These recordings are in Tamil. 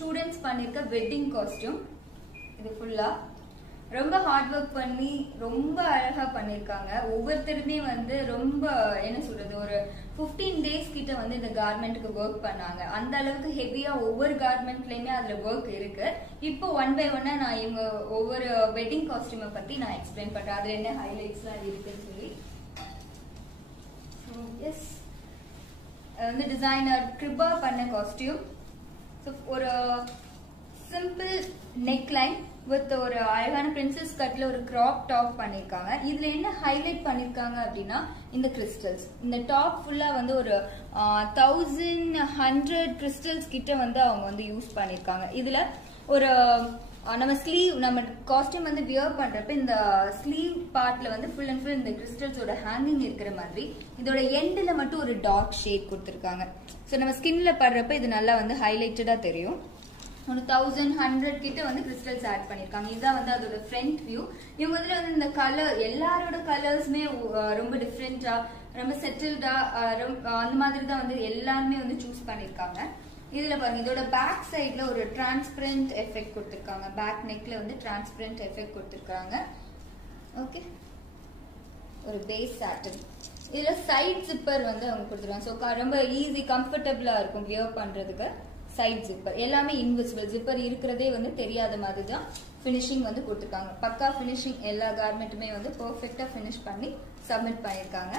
ஸ்டூடெண்ட்ஸ் பண்ணிருக்க வெட்டிங் காஸ்டியூம். இது ஃபுல்லா ரொம்ப ஹார்ட் ஒர்க் பண்ணி ரொம்ப அழகா பண்ணிருக்காங்க. ஒவ்வொருத்தருமே வந்து ரொம்ப என்ன சொல்றது ஒரு 15 டேஸ் கிட்ட வந்து இந்த கார்மெண்ட்க்கு ஒர்க் பண்ணாங்க. அந்த அளவுக்கு ஹெவியா ஒவ்வொரு கார்மெண்ட்லயுமே அதுல ஒர்க் இருக்கு. இப்போ ஒன் பை ஒன்னா நான் இவங்க ஒவ்வொரு வெட்டிங் காஸ்டியூமை பத்தி நான் எக்ஸ்பிளைன் பண்றேன். அதுல என்ன ஹைலைட்ஸ் எல்லாம் இருக்குன்னு சொல்லி. எஸ், வந்து டிசைனர் கிருபா பண்ண காஸ்டியூம். ஒரு சிம்பிள் நெக் லைன் வித் ஒரு அழகான பிரின்சஸ் கட்ல ஒரு கிராப் டாப் பண்ணிருக்காங்க. இதுல என்ன ஹைலைட் பண்ணிருக்காங்க அப்படின்னா இந்த கிறிஸ்டல்ஸ். இந்த டாப் ஃபுல்லா வந்து ஒரு 1100 கிறிஸ்டல்ஸ் கிட்ட வந்து அவங்க வந்து யூஸ் பண்ணிருக்காங்க. இதுல ஒரு நம்ம ஸ்லீவ் நம்ம காஸ்டியூம் வந்து வியர் பண்றப்ப இந்த ஸ்லீவ் பார்ட்ல வந்து ஃபுல் அண்ட் ஃபுல் இந்த கிறிஸ்டல்ஸோட ஹேங்கிங் இருக்கிற மாதிரி இதோட எண்ட்ல மட்டும் ஒரு டார்க் ஷேட் கொடுத்திருக்காங்க. ஸோ நம்ம ஸ்கின்ல படுறப்ப இது நல்லா வந்து ஹைலைட்டடா தெரியும். ஒரு 1100 கிட்ட வந்து கிறிஸ்டல்ஸ் ஆட் பண்ணிருக்காங்க. இதுதான் வந்து அதோட ஃப்ரண்ட் வியூ. இவங்க இதுல வந்து இந்த கலர் எல்லாரோட கலர்ஸுமே ரொம்ப டிஃப்ரெண்டா ரொம்ப செட்டில்டா அந்த மாதிரி தான் வந்து எல்லாருமே வந்து சூஸ் பண்ணிருக்காங்க. இதுல பாருங்க, இதோட பேக் சைட்ல ஒரு டிரான்ஸ்பரண்ட் எஃபெக்ட் கொடுத்திருக்காங்க. பேக் நெக்ல வந்து டிரான்ஸ்பரண்ட் எஃபெக்ட் கொடுத்திருக்காங்க. ஓகே, ஒரு பேஸ் சாட்டன். இதுல சைட் ஜிப்பர் வந்து அவங்க கொடுத்துருக்காங்க. ஸோ ரொம்ப ஈஸி கம்ஃபர்டபுளா இருக்கும் வியர் பண்றதுக்கு. சைட் ஜிப்பர் எல்லாமே இன்விசிபிள், ஜிப்பர் இருக்கிறதே வந்து தெரியாத மாதிரி தான் ஃபினிஷிங் வந்து கொடுத்துருக்காங்க. பக்கா ஃபினிஷிங், எல்லா கார்மெண்ட்டுமே வந்து பெர்ஃபெக்டா ஃபினிஷ் பண்ணி சப்மிட் பண்ணிருக்காங்க.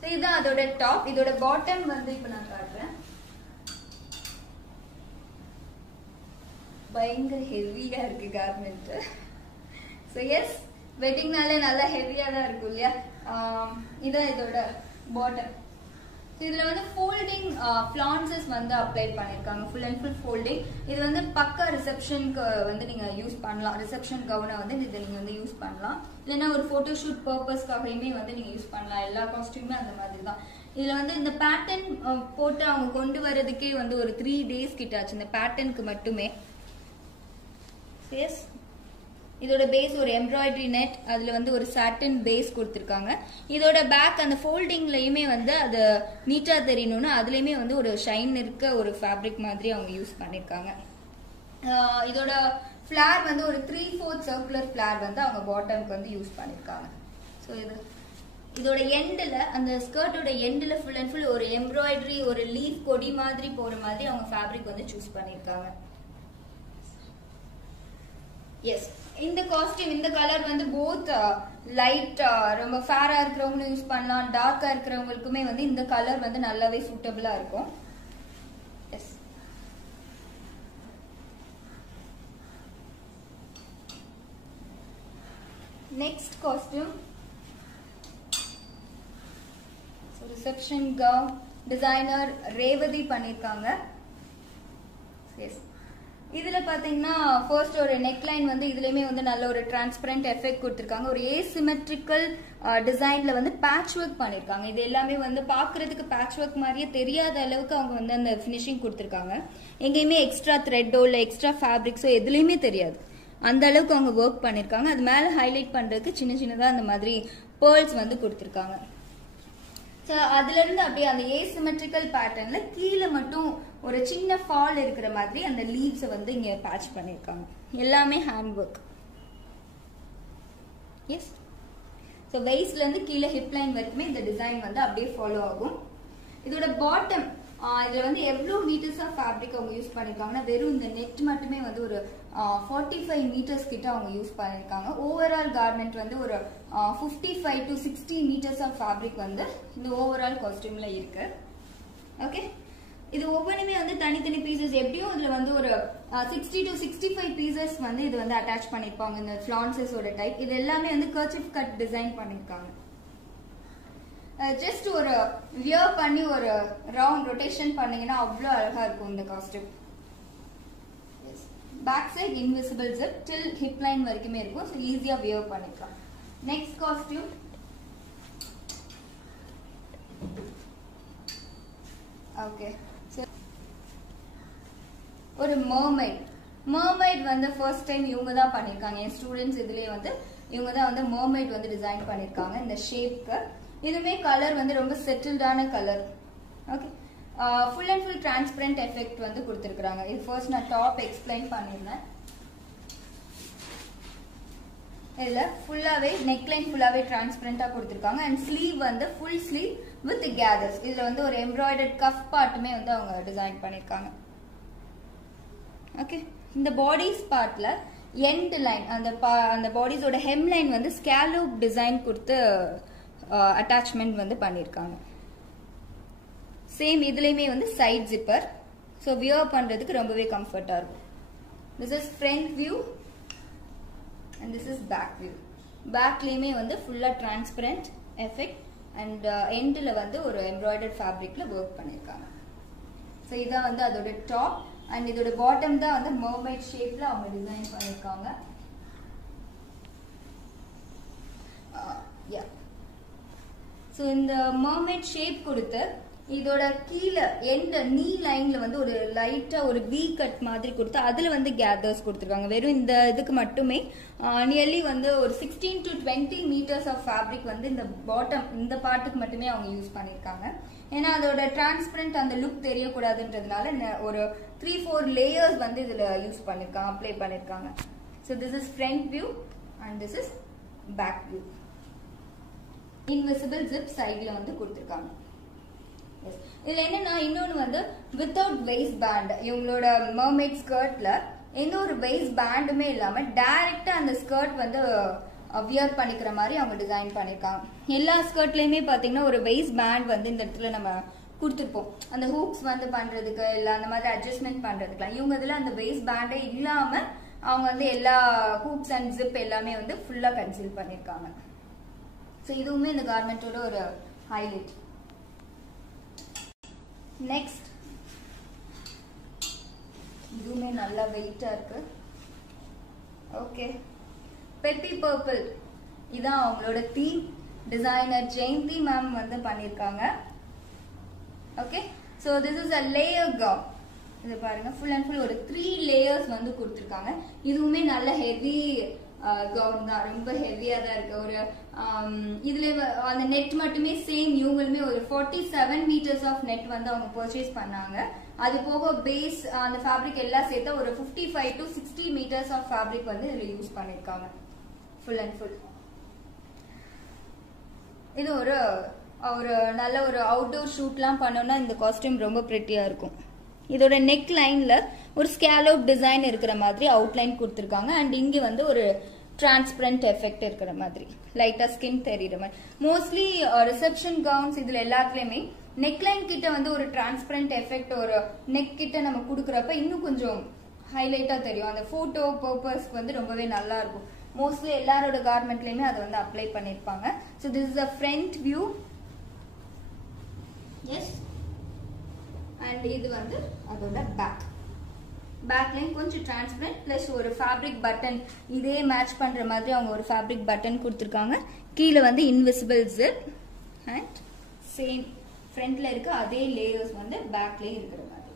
ஸோ இதுதான் அதோட டாப். இதோட பாட்டம் வந்து இப்ப நான் காட்டுறேன். பயங்கர ஹெவியா இருக்கு கார்மெண்ட். ஸோ எஸ், வெட்டிங்னாலே நல்லா ஹெவியா தான் இருக்கும் இல்லையா. இதான் இதோட பாட்டம். இதுல வந்து ஃபோல்டிங் ஃபிளான்சஸ் வந்து அப்ளை பண்ணிருக்காங்க. Full and full folding. இது வந்து பக்கா ரிசப்ஷனுக்கு வந்து நீங்க யூஸ் பண்ணலாம். ரிசப்ஷன் கவுனை வந்து இதை நீங்க வந்து யூஸ் பண்ணலாம். இல்லைன்னா ஒரு போட்டோ ஷூட் பர்பஸ்க்காகவுமே வந்து நீங்க யூஸ் பண்ணலாம். எல்லா காஸ்டியூமே அந்த மாதிரி தான். இதுல வந்து இந்த பேட்டர்ன் போட்டு அவங்க கொண்டு வர்றதுக்கே வந்து ஒரு 3 டேஸ் கிட்ட ஆச்சு இந்த பேட்டர்னுக்கு மட்டுமே. எஸ், இதோட பேஸ் ஒரு எம்ப்ராய்டரி நெட், அதுல வந்து ஒரு சாட்டின் பேஸ் கொடுத்திருக்காங்க. இதோட பேக் அந்த ஃபோல்டிங்லயுமே வந்து அது நீட்டா தெரியணும்னு அதுலயுமே வந்து ஒரு ஷைன் இருக்க ஒரு ஃபேப்ரிக் மாதிரி அவங்க யூஸ் பண்ணிருக்காங்க. இதோட ஃபிளார் வந்து ஒரு 3/4 சர்க்குலர் ஃபிளார் வந்து அவங்க பாட்டம்க்கு வந்து யூஸ் பண்ணிருக்காங்க. ஸோ இதோட எண்டில் அந்த ஸ்கர்ட்டோட எண்டில் ஃபுல் அண்ட் ஃபுல் ஒரு எம்ப்ராய்டரி ஒரு லீஃப் கொடி மாதிரி போற மாதிரி அவங்க ஃபேப்ரிக் வந்து சூஸ் பண்ணிருக்காங்க. எஸ், இந்த காஸ்டியூம் இந்த கலர் வந்து போத் லைட் ரொம்ப ஃபேரா இருக்கிறவங்களும் யூஸ் பண்ணலாம், டார்க்கா இருக்கிறவங்களுக்குமே வந்து இந்த கலர் வந்து நல்லாவே சூட்டபிளா இருக்கும். Yes, next costume reception gown designer Revathi பண்ணிருக்காங்க. எஸ், இதுல பாத்தீங்கன்னா ஃபர்ஸ்ட் ஒரு நெக் லைன் வந்து இதுலயுமே வந்து நல்ல ஒரு டிரான்ஸ்பரண்ட் எஃபெக்ட் கொடுத்திருக்காங்க. ஒரு ஏசிமெட்ரிக்கல் டிசைன்ல வந்து பேட்ச் ஒர்க் பண்ணிருக்காங்க. இது எல்லாமே வந்து பாக்குறதுக்கு பேட்ச் ஒர்க் மாதிரியே தெரியாத அளவுக்கு அவங்க வந்து அந்த பினிஷிங் கொடுத்திருக்காங்க. எங்கேயுமே எக்ஸ்ட்ரா த்ரெட்டோ இல்ல எக்ஸ்ட்ரா ஃபேப்ரிக்ஸோ எதுலயுமே தெரியாது, அந்த அளவுக்கு அவங்க ஒர்க் பண்ணிருக்காங்க. அது மேல ஹைலைட் பண்றதுக்கு சின்ன சின்னதா அந்த மாதிரி பேர்ல்ஸ் வந்து கொடுத்திருக்காங்க. ஸோ அதுல இருந்து அப்படியே அந்த ஏசிமெட்ரிக்கல் பேட்டர்ன்ல கீழே மட்டும் ஒரு சின்ன ஃபால் இருக்கிற மாதிரி அந்த லீவ்ஸை வந்து இங்க பேட்ச் பண்ணிருக்காங்க. எல்லாமே ஹேண்ட் ஒர்க். எஸ், ஸோ வெயிஸ்ட்ல இருந்து கீழே ஹிப் லைன் வரைக்குமே இந்த டிசைன் வந்து அப்படியே ஃபாலோ ஆகும். இதோட பாட்டம் இதுல வந்து எவ்வளவு மீட்டர்ஸ் ஆஃப் ஃபேப்ரிக் அவங்க யூஸ் பண்ணிருக்காங்கன்னா வெறும் இந்த நெட் மட்டுமே வந்து ஒரு 45 மீட்டர்ஸ் கிட்ட அவங்க யூஸ் பண்ணிருக்காங்க. ஓவரால் கார்மெண்ட் வந்து ஒரு 55 to 60 மீட்டர்ஸ் ஆஃப் ஃபேப்ரிக் வந்து இந்த ஓவரால் காஸ்டியூம்ல இருக்கு. ஓகே, இது ஒவ்வொன்றுமே வந்து தனித்தனி பீசஸ், எப்படியும் இதுல வந்து ஒரு 60 to 65 பீசஸ் வந்து இது வந்து அட்டாச் பண்ணிருப்பாங்க. இந்த ஃபிளான்சஸோட டைப் இது எல்லாமே வந்து கர்ச்சிஃப் கட் டிசைன் பண்ணிருக்காங்க. ஜஸ்ட் ஒரு வியர் பண்ணி ஒரு ரவுண்ட் ரொட்டேஷன் பண்ணீங்கன்னா அவ்வளோ அழகா இருக்கும் இந்த costume. Back side invisible zip till hip line வரைக்குமே இருக்கும். ஸோ ஈஸியா வியர் பண்ணிக்கலாம். நெக்ஸ்ட் காஸ்டியூம் ஓகே, ஒரு மர்மைட் வந்து ஃபர்ஸ்ட் டைம் இவங்க தான் பண்ணிருக்காங்க. என் ஸ்டூடெண்ட்ஸ் இதுலயே வந்து இவங்க தான் வந்து மர்மைட் வந்து டிசைன் பண்ணிருக்காங்க. இந்த ஷேப்க்கு இதுமே கலர் வந்து ரொம்ப செட்டில்டான colour. Okay, full and full transparent effect வந்து கொடுத்துருக்காங்க. இது ஃபர்ஸ்ட் நான் டாப் எக்ஸ்பிளைன் பண்ணிருந்தேன். இதுல ஃபுல்லாவே நெக்லைன் ஃபுல்லாவே டிரான்ஸ்பரண்டா கொடுத்துருக்காங்க. அண்ட் ஸ்லீவ் வந்து ஃபுல் ஸ்லீவ் வித் கேதர்ஸ். இதுல வந்து ஒரு எம்ப்ராய்டர்ட் கஃப் பார்ட்டுமே வந்து அவங்க டிசைன் பண்ணிருக்காங்க. ஓகே, இந்த பாடிஸ் பார்ட்ல எண்ட் லைன் அந்த பாடிஸோட ஹெம் லைன் வந்து ஸ்கேலோப் டிசைன் கொடுத்து அட்டாச்மெண்ட் வந்து பண்ணிருக்காங்க. சேம் இதுலயுமே வந்து சைட் ஜிப்பர். ஸோ வியர் பண்றதுக்கு ரொம்பவே கம்ஃபர்ட்டா இருக்கும். This is front view and this is back view. பேக்லயுமே வந்து ஃபுல்லா டிரான்ஸ்பரண்ட் எஃபெக்ட் அண்ட் எண்ட்ல வந்து ஒரு எம்ப்ராய்டர்ட் ஃபேப்ரிக்ல ஒர்க் பண்ணிருக்காங்க. ஸோ இதான் வந்து அதோட டாப். அண்ட் இதோட பாட்டம் தான் வந்து மர்மைட் ஷேப்ல அவங்க டிசைன் பண்ணிருக்காங்க. ஸோ இந்த மர்மைட் ஷேப் கொடுத்து இதோட கீழே எண்ட் நீ லைன்ல வந்து ஒரு லைட்டா ஒரு வி கட் மாதிரி கொடுத்து அதுல வந்து கேதர்ஸ் கொடுத்துருக்காங்க. வெறும் இந்த இதுக்கு மட்டுமே நியர்லி வந்து ஒரு 16 to 20 meters ஆஃப் ஃபேப்ரிக் வந்து இந்த பாட்டம் இந்த பார்ட்டுக்கு மட்டுமே அவங்க யூஸ் பண்ணிருக்காங்க. ஏன்னா அதோட டிரான்ஸ்பரண்ட் அந்த லுக் தெரியக்கூடாதுன்றதுனால ஒரு 3-4 லேயர்ஸ் வந்து இதுல யூஸ் பண்ணிருக்காங்க, அப்ளை பண்ணிருக்காங்க. So this is front view and this is back view. Invisible zip சைட்ல வந்து கொடுத்துருக்காங்க. இதுல என்னன்னா இன்னொன்னு வந்து வித்தவுட் வெயிஸ்ட் பேண்ட். இவங்களோட மர்மைட் ஸ்கர்ட்ல எந்த ஒரு வெயிஸ்ட் பேண்டுமே இல்லாம டைரக்டா அந்த ஸ்கர்ட் வந்து வியர் பண்ணிக்கிற மாதிரி அவங்க டிசைன் பண்ணிருக்காங்க. எல்லா ஸ்கர்ட்லயுமே பாத்தீங்கன்னா ஒரு வெயிஸ்ட் பேண்ட் வந்து இந்த இடத்துல நம்ம கொடுத்துருப்போம், அந்த ஹூக்ஸ் வந்து பண்றதுக்கு இல்ல அந்த மாதிரி அட்ஜஸ்ட்மெண்ட் பண்றதுக்குலாம். இவங்க இதுல அந்த வெயிஸ்ட் பேண்டே இல்லாம அவங்க வந்து எல்லா ஹூக்ஸ் அண்ட் ஜிப் எல்லாமே வந்து ஃபுல்லா கன்சீல் பண்ணிருக்காங்க. ஸோ இதுவுமே இந்த கார்மெண்டோட ஒரு ஹைலைட். நெக்ஸ்ட் இதுவுமே நல்லா வெயிட்டா இருக்கு. ஓகே, பெப்பி பர்பிள் இதான் அவங்களோட தீம். டிசைனர் ஜெயந்தி மேம் வந்து பண்ணிருக்காங்க. Okay, so this is a layer gown. இது பாருங்க, ஃபுல் அண்ட் ஃபுல் ஒரு 3 லேயர்ஸ் வந்து கொடுத்துருக்காங்க. இதுவுமே நல்ல ஹெவி கவுன் தான், ரொம்ப ஹெவியா தான் இருக்கு. ஒரு இதுல அந்த நெட் மட்டுமே சேம் இவங்களுமே ஒரு 47 meters ஆஃப் நெட் வந்து அவங்க பர்ச்சேஸ் பண்ணாங்க. அது போக பேஸ் அந்த ஃபேப்ரிக் எல்லாம் சேர்த்தா ஒரு 55 to 60 meters ஆஃப் ஃபேப்ரிக் வந்து இதுல யூஸ் பண்ணிருக்காங்க ஃபுல் அண்ட் ஃபுல். இது ஒரு நல்ல ஒரு அவுட்டோர் ஷூட்லாம் பண்ணோம்னா இந்த காஸ்டியூம் ரொம்ப பிரிட்டியா இருக்கும். இதோட நெக் லைன்ல ஒரு ஸ்கேலோப் டிசைன் இருக்கிற மாதிரி அவுட்லைன் கொடுத்துருக்காங்க. அண்ட் இங்க வந்து ஒரு டிரான்ஸ்பரண்ட் எஃபெக்ட் இருக்கிற மாதிரி லைட்டா ஸ்கின் தெரியுற மாதிரி. மோஸ்ட்லி ரிசப்ஷன் கவுன்ஸ் இதுல எல்லாத்துலயுமே நெக் லைன் கிட்ட வந்து ஒரு டிரான்ஸ்பரண்ட் எஃபெக்ட் ஒரு நெக் கிட்ட நம்ம கொடுக்கறப்ப இன்னும் கொஞ்சம் ஹைலைட்டா தெரியும். அந்த போட்டோ பர்பஸ்க்கு வந்து ரொம்பவே நல்லா இருக்கும். மோஸ்ட்லி எல்லாரோட கார்மெண்ட்லயுமே அதை வந்து அப்ளை பண்ணிருப்பாங்க. So this is a front view. Yes, and இது வந்து அதோட பேக் லைன் கொஞ்சம் டிரான்ஸ்பரண்ட் பிளஸ் ஒரு ஃபேப்ரிக் பட்டன் இதே மேட்ச் பண்ற மாதிரி அவங்க ஒரு ஃபேப்ரிக் பட்டன் கொடுத்துருக்காங்க. கீழே வந்து இன்விசிபிள் ஜிப் அண்ட் சேம் ஃப்ரண்ட்ல இருக்க அதே லேயர்ஸ் வந்து பேக்லயே இருக்கிற மாதிரி.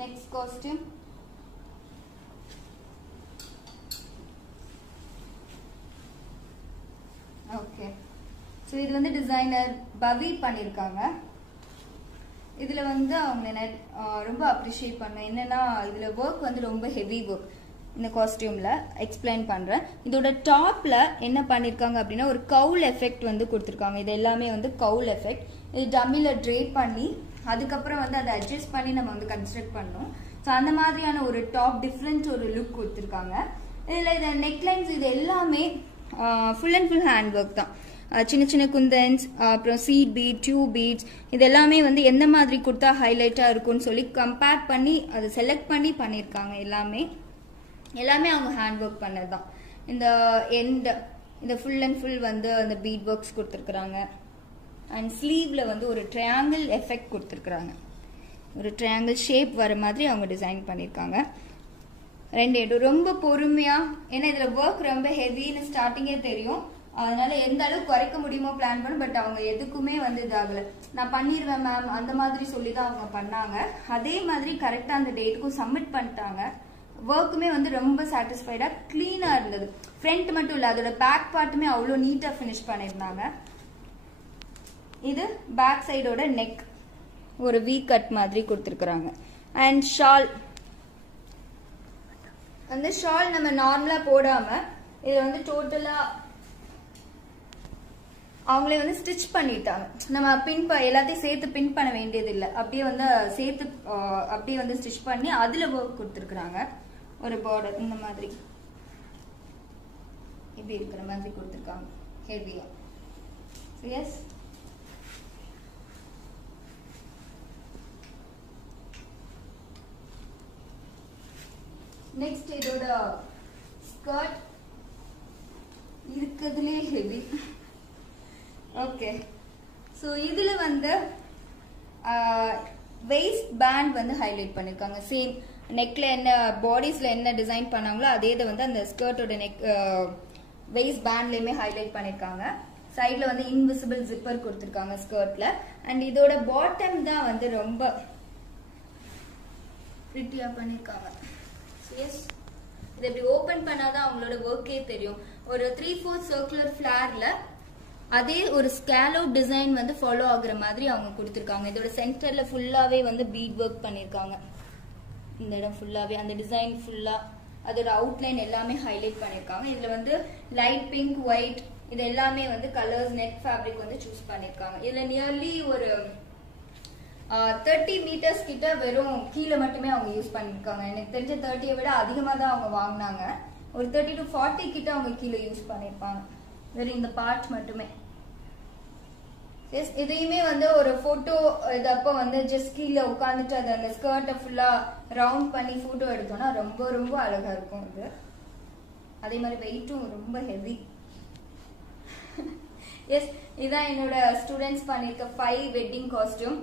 Next costume okay. ஸோ இது வந்து டிசைனர் பவி பண்ணியிருக்காங்க. இதுல வந்து அவங்க ரொம்ப அப்ரிஷியேட் பண்ணேன். என்னன்னா இதுல ஒர்க் வந்து ரொம்ப ஹெவி ஒர்க். இந்த காஸ்டியூம்ல எக்ஸ்பிளைன் பண்றேன். இதோட டாப்ல என்ன பண்ணிருக்காங்க அப்படின்னா ஒரு கவுல் எஃபெக்ட் வந்து கொடுத்துருக்காங்க. இது எல்லாமே வந்து கவுல் எஃபெக்ட். இது டம்மில ட்ரேப் பண்ணி அதுக்கப்புறம் வந்து அதை அட்ஜஸ்ட் பண்ணி நம்ம வந்து கன்ஸ்ட்ரக்ட் பண்ணோம். ஸோ அந்த மாதிரியான ஒரு டாப் டிஃப்ரெண்ட் ஒரு லுக் கொடுத்துருக்காங்க. இதுல இந்த நெக்லைன்ஸ் இது எல்லாமே full and full hand work தான். சின்ன சின்ன குந்தன்ஸ், அப்புறம் சீட் பீட், டியூப் பீட்ஸ், இது எல்லாமே வந்து எந்த மாதிரி கொடுத்தா ஹைலைட்டா இருக்கும்னு சொல்லி கம்பேர் பண்ணி அதை செலக்ட் பண்ணி பண்ணியிருக்காங்க. எல்லாமே அவங்க ஹேண்ட் ஒர்க் பண்ணதுதான். இந்த ஃபுல் அண்ட் ஃபுல் வந்து அந்த பீட் ஒர்க்ஸ் கொடுத்துருக்குறாங்க. அண்ட் ஸ்லீவ்ல வந்து ஒரு ட்ரையாங்கிள் எஃபெக்ட் கொடுத்துருக்குறாங்க. ஒரு ட்ரையாங்கிள் ஷேப் வர மாதிரி அவங்க டிசைன் பண்ணியிருக்காங்க. ரெண்டு ரொம்ப பொறுமையா, ஏன்னா இதுல ஒர்க் ரொம்ப ஹெவின்னு ஸ்டார்டிங்கே தெரியும். அதனால எந்த அளவுக்கு குறைக்க முடியுமோ பிளான் பண்ண. பட் அவங்க எதுக்குமே வந்து இதாகல, நான் பண்ணிடுவேன் மேம் அந்த மாதிரி சொல்லிதான் அவங்க பண்ணாங்க. அதே மாதிரி கரெக்டா அந்த டேட்டுக்கும் சப்மிட் பண்ணிட்டாங்க. ஒர்க்குமே வந்து ரொம்ப சாட்டிஸ்ஃபைடா கிளீனா இருந்தது. ஃப்ரண்ட் மட்டும் இல்ல, அதோட பேக் பார்ட்டுமே அவ்வளோ நீட்டா ஃபினிஷ் பண்ணியிருந்தாங்க. இது பேக் சைடோட நெக் ஒரு வி கட் மாதிரி கொடுத்துருக்குறாங்க. அண்ட் ஷால், அந்த ஷால் நம்ம நார்மலா போடாம இது வந்து டோட்டலா அவங்களே வந்து ஸ்டிச் பண்ணிட்டாங்க. நம்ம எல்லாத்தையும் சேர்த்து பின் பண்ண வேண்டியது இல்லை, அப்படியே வந்து சேர்த்து அப்படியே வந்து ஸ்டிச் பண்ணி அதுல ஒர்க் கொடுத்துருக்குறாங்க. ஒரு பார்டர் இந்த மாதிரி இப்படி இருக்கிற மாதிரி கொடுத்துருக்காங்க ஹெவியா. எஸ், நெக்ஸ்ட் இதோட ஸ்கர்ட் இருக்கிறதுலே ஹெவி. ஓகே, ஸோ இதுல வந்து வெயிஸ்ட் பேண்ட் வந்து ஹைலைட் பண்ணிருக்காங்க. சேம் நெக்ல என்ன பாடிஸ்ல என்ன டிசைன் பண்ணாங்களோ அதே இதை வந்து அந்த ஸ்கர்ட்டோட நெக் வெயிஸ்ட் பேண்ட்லயுமே ஹைலைட் பண்ணிருக்காங்க. சைட்ல வந்து இன்விசிபிள் ஜிப்பர் கொடுத்துருக்காங்க ஸ்கர்ட்ல. அண்ட் இதோட பாட்டம் தான் வந்து ரொம்ப பிரிட்டியா பண்ணிருக்காங்க. எஸ், இது இப்படி ஓபன் பண்ணாதான் அவங்களோட ஒர்க்கே தெரியும். ஒரு 3/4 சர்க்குலர் ஃபிளார்ல அதே ஒரு ஸ்கேலோ டிசைன் வந்து ஃபாலோ ஆகுற மாதிரி அவங்க கொடுத்துருக்காங்க. இதோட சென்டர்ல ஃபுல்லாவே வந்து பீட் ஒர்க் பண்ணிருக்காங்க. இந்த இடம் ஃபுல்லாவே அந்த டிசைன் ஃபுல்லா அதோட அவுட்லைன் எல்லாமே ஹைலைட் பண்ணிருக்காங்க. இதுல வந்து லைட் பிங்க், ஒயிட் இது எல்லாமே வந்து கலர்ஸ் நெட் ஃபேப்ரிக் வந்து சூஸ் பண்ணிருக்காங்க. இதுல நியர்லி ஒரு 30 மீட்டர்ஸ் கிட்ட வெறும் கீழே மட்டுமே அவங்க யூஸ் பண்ணிருக்காங்க. எனக்கு தெரிஞ்ச 30 விட அதிகமா தான் அவங்க வாங்கினாங்க. ஒரு 30 to 40 கிட்ட அவங்க கீழே யூஸ் பண்ணிருப்பாங்க வெறும் இந்த பார்ட் மட்டுமே. எஸ், இதையுமே வந்து ஒரு போட்டோ இதப்ப வந்து ஜஸ்ட் கீழே உட்காந்துட்டு அதை அந்த ஸ்கர்ட்டை ஃபுல்லா ரவுண்ட் பண்ணி போட்டோ எடுத்தோம்னா ரொம்ப ரொம்ப அழகா இருக்கும். இது அதே மாதிரி வெயிட்டும் ரொம்ப ஹெவி. எஸ், இதான் என்னோட ஸ்டூடெண்ட்ஸ் பண்ணிருக்க 5 வெட்டிங் காஸ்டியூம்.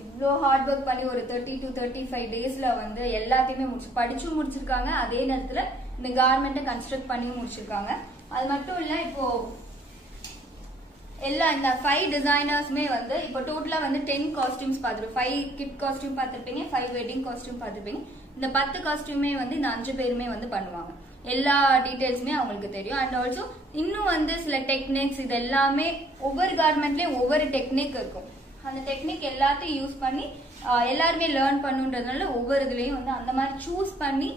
இவ்வளோ ஹார்ட் ஒர்க் பண்ணி ஒரு 30 to 35 டேஸ்ல வந்து எல்லாத்தையுமே படிச்சும் முடிச்சிருக்காங்க. அதே நேரத்துல இந்த கார்மெண்ட்டை கன்ஸ்ட்ரக்ட் பண்ணியும் முடிச்சிருக்காங்க. அது மட்டும் இல்ல, இப்போ எல்லா இந்த 5 டிசைனர்ஸ்மே வந்து இப்போ டோட்டலா வந்து 10 காஸ்டியூம்ஸ் பார்த்துருப்போம். 5 கிட் காஸ்டியூம் பார்த்துருப்பீங்க, 5 வெட்டிங் காஸ்டியூம் பார்த்துருப்பீங்க. இந்த 10 காஸ்டியூமே வந்து இந்த 5 பேருமே வந்து பண்ணுவாங்க. எல்லா டீடைல்ஸுமே அவங்களுக்கு தெரியும். அண்ட் ஆல்சோ இன்னும் வந்து சில டெக்னிக்ஸ் இது எல்லாமே ஒவ்வொரு கார்மெண்ட்லயும் ஒவ்வொரு டெக்னிக் இருக்கும். அந்த டெக்னிக் எல்லாத்தையும் யூஸ் பண்ணி எல்லாருமே லேர்ன் பண்ணுன்றதுனால ஒவ்வொரு இதுலயும் வந்து அந்த மாதிரி சூஸ் பண்ணி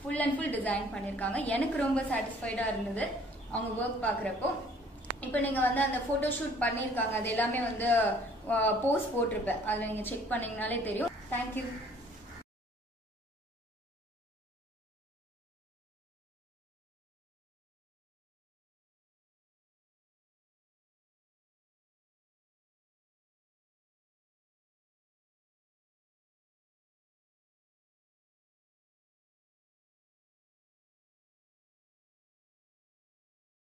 ஃபுல் அண்ட் ஃபுல் டிசைன் பண்ணிருக்காங்க. எனக்கு ரொம்ப சாட்டிஸ்ஃபைடா இருந்தது அவங்க ஒர்க் பாக்குறப்போ. இப்போ நீங்க வந்து அந்த போட்டோ ஷூட் பண்ணிருக்காங்க, அது எல்லாமே வந்து போஸ்ட் போட்டிருப்பேன், அதுல நீங்க செக் பண்ணீங்கனாலே தெரியும். தேங்க்யூ.